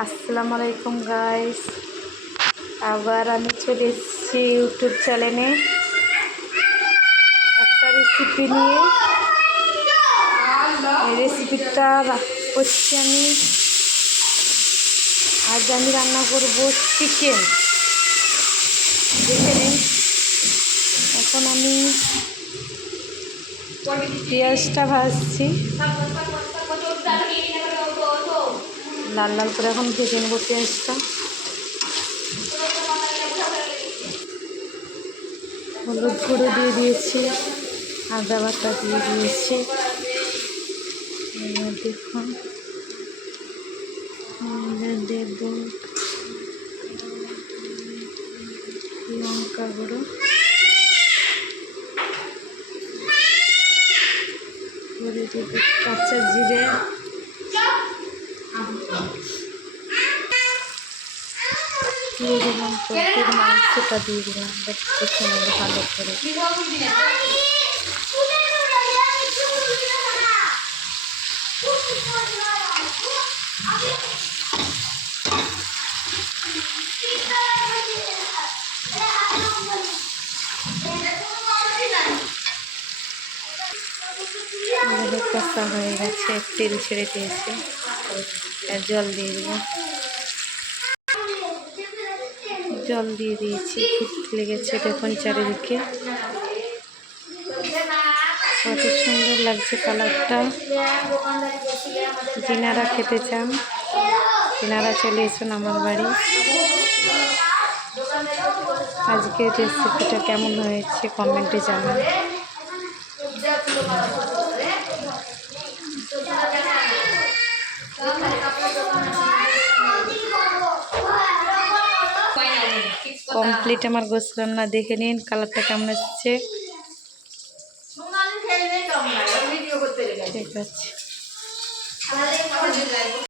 আসসালামু আলাইকুম গাইস, আবার আমি চলে এসেছি ইউটিউব চ্যানেলে একটা রেসিপি নিয়ে। এই রেসিপিটা করছি আমি। আজ আমি রান্না করব চিকেন। দেখে নিন। এখন আমি পেঁয়াজটা ভাজছি, লাল লাল করে এখন ভেজে নেব পেঁয়াজটা। হলুদ গুঁড়ো দিয়ে দিয়েছি, আদা বাটা দিয়ে দিয়েছি। দেখুন দেব লঙ্কা গুঁড়ো, করে দেব কাঁচা জিরে, দিয়ে দিলাম পোলট্রির মাংসটা, দিয়ে দিলাম দেখে নেব ভালো করে। কষা হয়ে গেছে, তেল ছেড়ে দিয়েছে, জল দিয়ে দেবো। জল দিয়ে দিয়েছি, ফুটতে লেগেছে। দেখুন চারিদিকে কত সুন্দর লাগছে কালারটা। যিনারা খেতে চান তিনারা চলে এসুন আমার বাড়ি। আজকের রেসিপিটা কেমন হয়েছে কমেন্টে জানান। কমপ্লিট আমার গোশ রান্না, দেখে নিন কালারটা কেমন এসছে। ঠিক আছে।